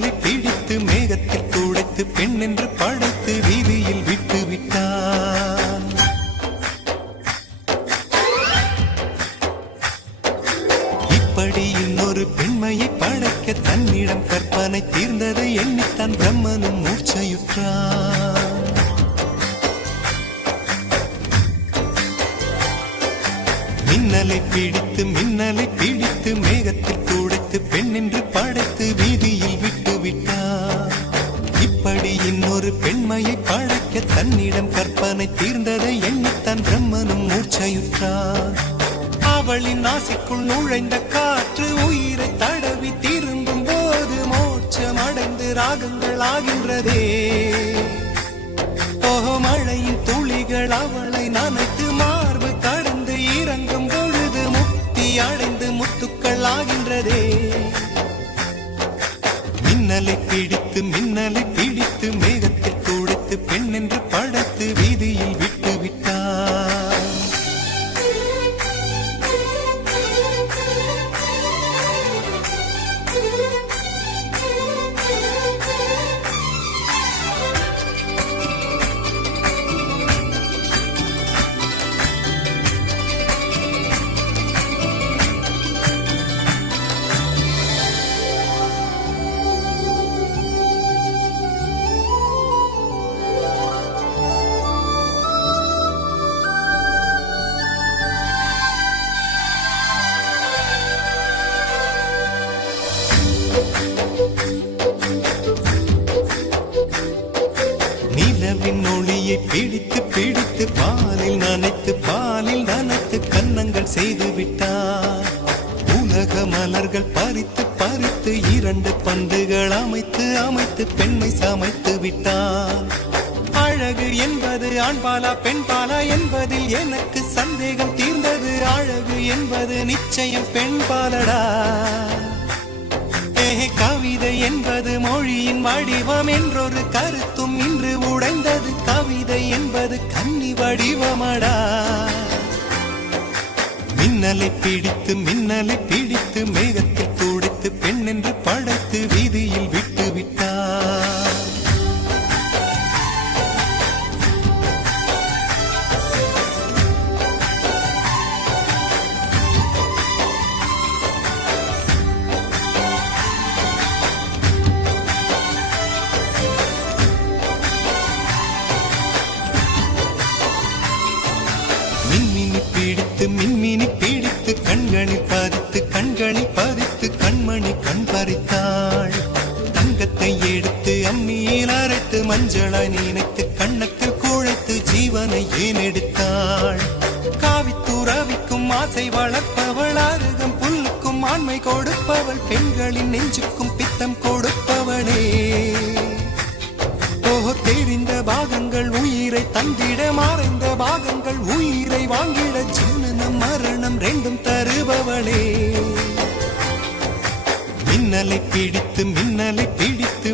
மின்னலை பிடித்து மேகத்தில் துடைத்து பெண் என்று படைத்து வீதியில் விட்டு விட்டான். இப்படி இன்னொரு பெண்மையை படைக்க தன்னிடம் கற்பனை தீர்ந்ததை எண்ணித்தான் பிரம்மனும் மூர்ச்சையுற்றான். மின்னலை பிடித்து மேகத்தில் துடைத்து பெண் என்று படைத்து வீதியில் விட்டு விட்டார். இப்படி இன்னொரு பெண்மையை படைக்க தன்னிடம் கற்பனை தீர்ந்ததை எண்ணித்தான் பிரம்மனும் மூர்ச்சையுற்றார். அவளின் நாசிக்குள் நுழைந்த காற்று உயிரை தடவி திரும்பும் போது மோட்சம் அடைந்து ராகங்கள் ஆகின்றதே. ஓஹோ, மழையின் துளிகள் அவளை நனைத்து மார்பு கடந்து இறங்கும் பொழுது முக்தி அடைந்து முத்துக்கள் ஆகின்றதே. மின்னலை பிடித்து மேகத்தில் துடைத்து பெண் என்று படைத்து வீதியில் விட்டு விட்டார். நிலவின் ஒளியை பிடித்து பாலில் நனைத்து கன்னங்கள் செய்து விட்டார். உலக மலர்கள் பறித்து இரண்டு பந்துகள் அமைத்து பெண்மை சமைத்து விட்டார். அழகு என்பது ஆண்பாலா பெண்பாலா என்பதில் எனக்கு சந்தேகம் தீர்ந்தது. அழகு என்பது நிச்சயம் பெண்பாலடா. கவிதை என்பது மொழியின் வடிவம் என்றொரு கருத்தும் இன்று உடைந்தது. கவிதை என்பது கன்னி வடிவமடா. மின்னலை பிடித்து மேகத்தில் துடைத்து பெண் என்று படைத்து வீதியில் விட்டு விட்டார். மின்மினி பிடித்து கண்களில் பதித்து கண்மணி கண் பறித்தாள். தங்கத்தை எடுத்து அம்மியில் அரைத்து மஞ்சளாய் நினைத்து கண்ணத்தில் குழைத்து ஜீவனை ஏன் எடுத்தாள். காவித்துறவிக்கும் ஆசை வளர்ப்பவள், அருகம் புல்லுக்கும் ஆண்மை கொடுப்பவள், பெண்களின் நெஞ்சுக்கும் பித்தம் கொடுப்பவளே. ஓஹோ, தெரிந்த பாகங்கள் உயிரை தந்திட, மறைந்த பாகங்கள் உயிரை வாங்கிட, ஜனனம் மரணம் ரெண்டும் தருபவளே. மின்னலை பிடித்து